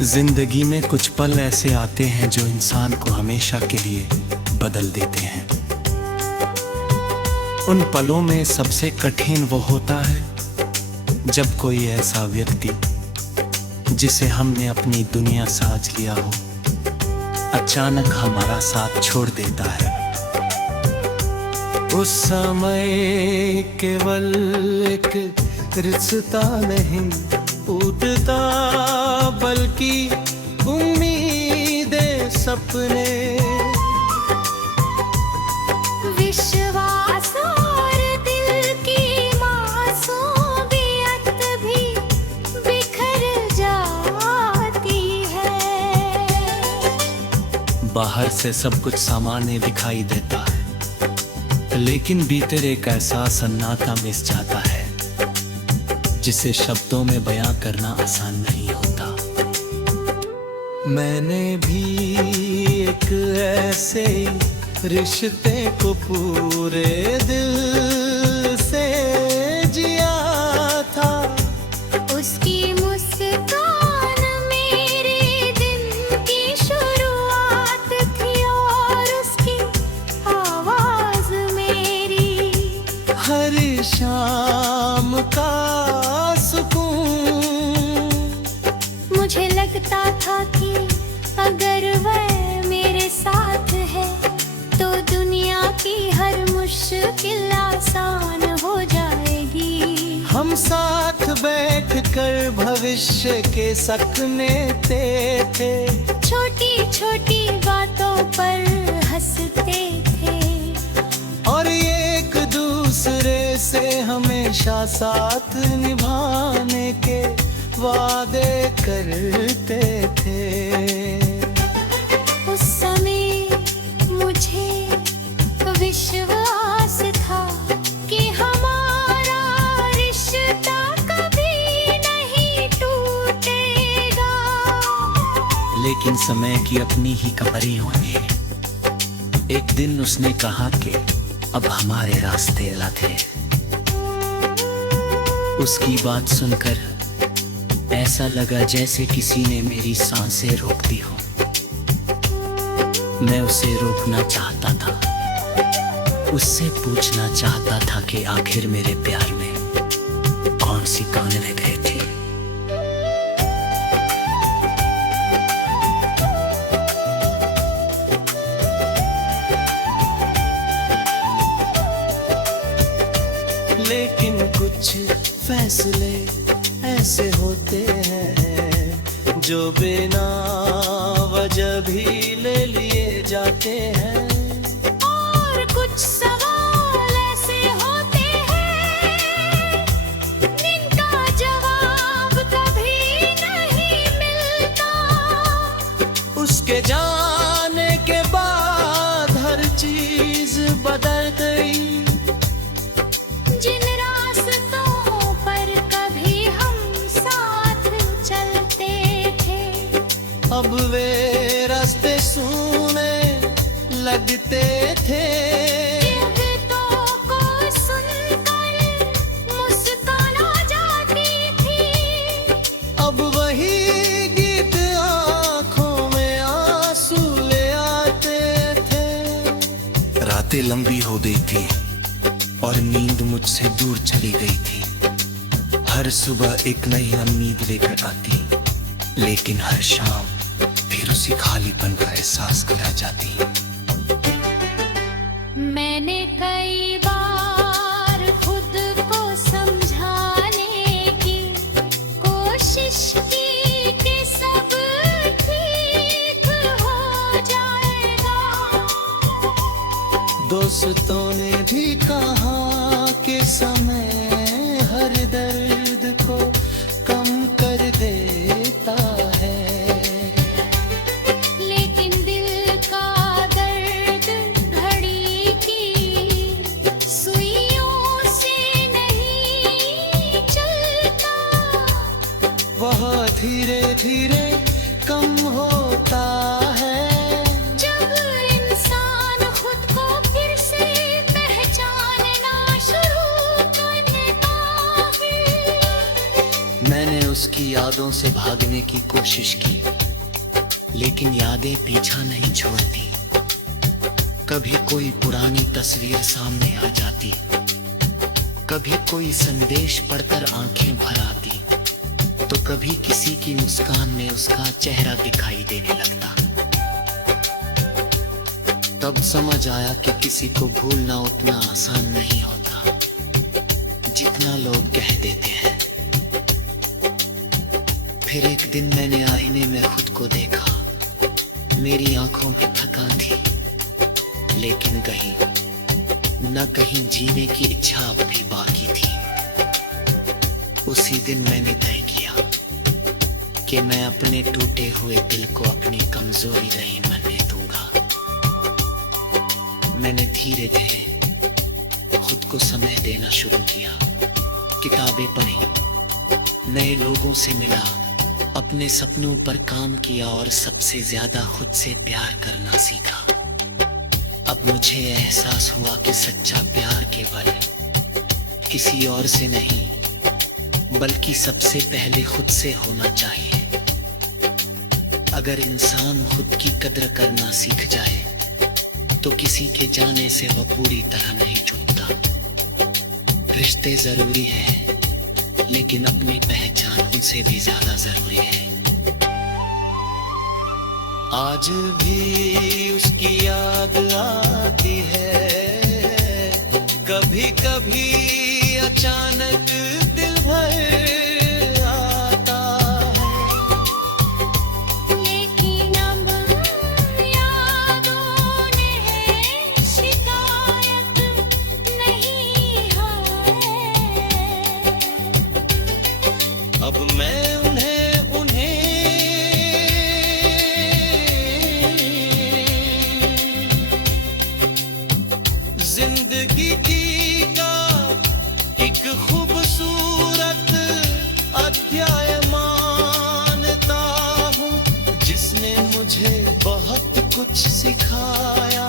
जिंदगी में कुछ पल ऐसे आते हैं जो इंसान को हमेशा के लिए बदल देते हैं। उन पलों में सबसे कठिन वो होता है जब कोई ऐसा व्यक्ति जिसे हमने अपनी दुनिया समझ लिया हो अचानक हमारा साथ छोड़ देता है। उस समय केवल एक रिश्ता नहीं टूटता बल्कि उम्मीदें, सपने, विश्वास और दिल की मासूमियत भी बिखर जाती है। बाहर से सब कुछ सामान्य दिखाई देता है लेकिन भीतर एक ऐसा सन्नाटा मिस जाता है जिसे शब्दों में बयां करना आसान नहीं होता। मैंने भी एक ऐसे रिश्ते को पूरे दिल से जिया था। उसकी मुस्कान मेरे दिन की शुरुआत थी और उसकी आवाज मेरी हर शाम का मुझे लगता था कि अगर वह मेरे साथ है तो दुनिया की हर मुश्किल आसान हो जाएगी। हम साथ बैठकर भविष्य के सपने थे, छोटी छोटी बातों पर हंसते थे और एक दूसरे से हमेशा साथ निभाने के वादे करते थे। उस समय मुझे विश्वास था कि हमारा रिश्ता कभी नहीं टूटेगा। लेकिन समय की अपनी ही कमरियों ने एक दिन उसने कहा कि अब हमारे रास्ते अलग हैं। उसकी बात सुनकर ऐसा लगा जैसे किसी ने मेरी सांसें रोक दी हो। मैं उसे रोकना चाहता था, उससे पूछना चाहता था कि आखिर मेरे प्यार में कौन सी कौन रह गई थी। लेकिन कुछ फैसले ऐसे होते हैं जो बिना वजह भी ले लिए जाते हैं। और कुछ सवाल ऐसे होते हैं जिनका जवाब कभी नहीं मिलता। उसके जाने के बाद हर चीज बदल गई। जिन रास्तों पर कभी हम साथ चलते थे अब वे रास्ते सुने लगते थे। गीतों को सुनकर मुस्कान आ जाती थी। अब वही गीत आंखों में आंसू ले आते थे। रातें लंबी हो गई थी और नींद मुझसे दूर चली गई थी। हर सुबह एक नई उम्मीद लेकर आती लेकिन हर शाम फिर उसी खालीपन का एहसास करा जाती। मैंने कई बार खुद को समझाने की कोशिश की कि सब ठीक हो जाएगा। दोस्तों ने भी कहा कि समय हर दर्द को कम कर देता है। लेकिन दिल का दर्द घड़ी की सुइयों से नहीं चलता। वह धीरे धीरे कम होता है जब इंसान खुद को फिर से पहचानना शुरू करता है। मैंने उसकी यादों से भागने की कोशिश की, लेकिन यादें पीछा नहीं छोड़ती। कभी कोई पुरानी तस्वीर सामने आ जाती, कभी कोई संदेश पढ़कर आंखें भर आती, तो कभी किसी की मुस्कान में उसका चेहरा दिखाई देने लगता। तब समझ आया कि किसी को भूलना उतना आसान नहीं होता जितना लोग कह देते हैं। फिर एक दिन मैंने आईने में खुद को देखा। मेरी आंखों में थकान थी, लेकिन कहीं न कहीं जीने की इच्छा अब भी बाकी थी। उसी दिन मैंने तय किया कि मैं अपने टूटे हुए दिल को अपनी कमजोरी नहीं बनने दूंगा। मैंने धीरे धीरे खुद को समय देना शुरू किया, किताबें पढ़ी, नए लोगों से मिला, अपने सपनों पर काम किया और सबसे ज्यादा खुद से प्यार करना सीखा। अब मुझे एहसास हुआ कि सच्चा प्यार केवल किसी और से नहीं बल्कि सबसे पहले खुद से होना चाहिए। अगर इंसान खुद की कद्र करना सीख जाए तो किसी के जाने से वह पूरी तरह नहीं छूटता। रिश्ते जरूरी है, लेकिन अपनी पहचान उनसे भी ज्यादा जरूरी है। आज भी उसकी याद आती है, कभी कभी अचानक दिल भर आता है। लेकिन अब यादों ने शिकायत नहीं है। अब मैं उन्हें जिंदगी की का एक खूबसूरत अध्याय मानता हूँ, जिसने मुझे बहुत कुछ सिखाया।